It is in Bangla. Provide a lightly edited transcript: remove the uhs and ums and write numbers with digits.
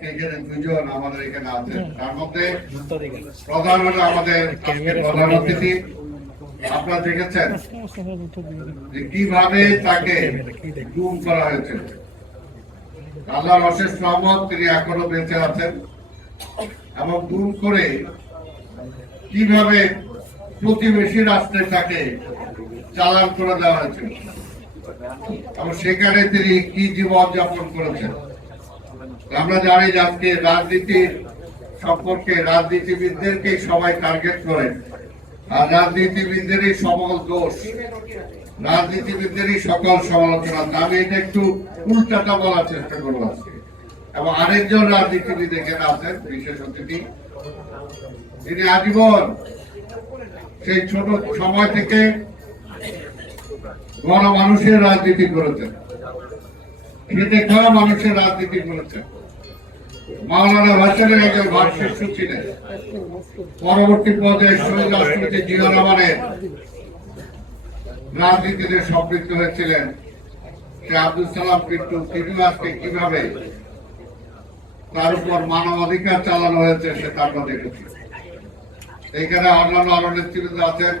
আজকে এখানে দুইজন আমাদের এখানে আছেন, তার মধ্যে প্রধান হলো আমাদের প্রধান অতিথি। আপনারা দেখেছেন যে কিভাবে তাকে গুম করা হয়েছে। আল্লাহর অশেষ রহমত, তিনি এখনো বেঁচে আছেন এবং গুম করে কিভাবে প্রতিবেশী রাষ্ট্রে তাকে চালান করে দেওয়া হয়েছে এবং সেখানে তিনি কি জীবন যাপন করেছেন। আমরা জানি যে আজকে রাজনীতির সম্পর্কে রাজনীতিবিদদেরকে সবাই টার্গেট করে, আর রাজনীতিবিদদেরই সকল দোষ, রাজনীতিবিদদেরই সকল সমালোচনা। আমি এটা একটু উল্টাটা বলার চেষ্টা করবো আজকে। এবং আরেকজন রাজনীতিবিদ এখানে আছেন, বিশেষ অতিথি, তিনি আজীবন সেই ছোট সময় থেকে গণমানুষের রাজনীতি করেছেন, খেটে খাওয়া মানুষের রাজনীতি করেছেন। মাওলানা ভাসানের একজন ভারশিষ্য ছিলেন। পরবর্তী পর্যায়ে শহীদ রাষ্ট্রপতি জিয়া রহমানের রাজনীতিতে সম্পৃক্ত হয়েছিলেন সে আব্দুল সালাম পিন্টু। তিনি আজকে কিভাবে তার উপর মানবাধিকার চালানো হয়েছে সেটা আমরা দেখেছি। এইখানে অন্যান্য আরো নেতৃবৃন্দ আছেন।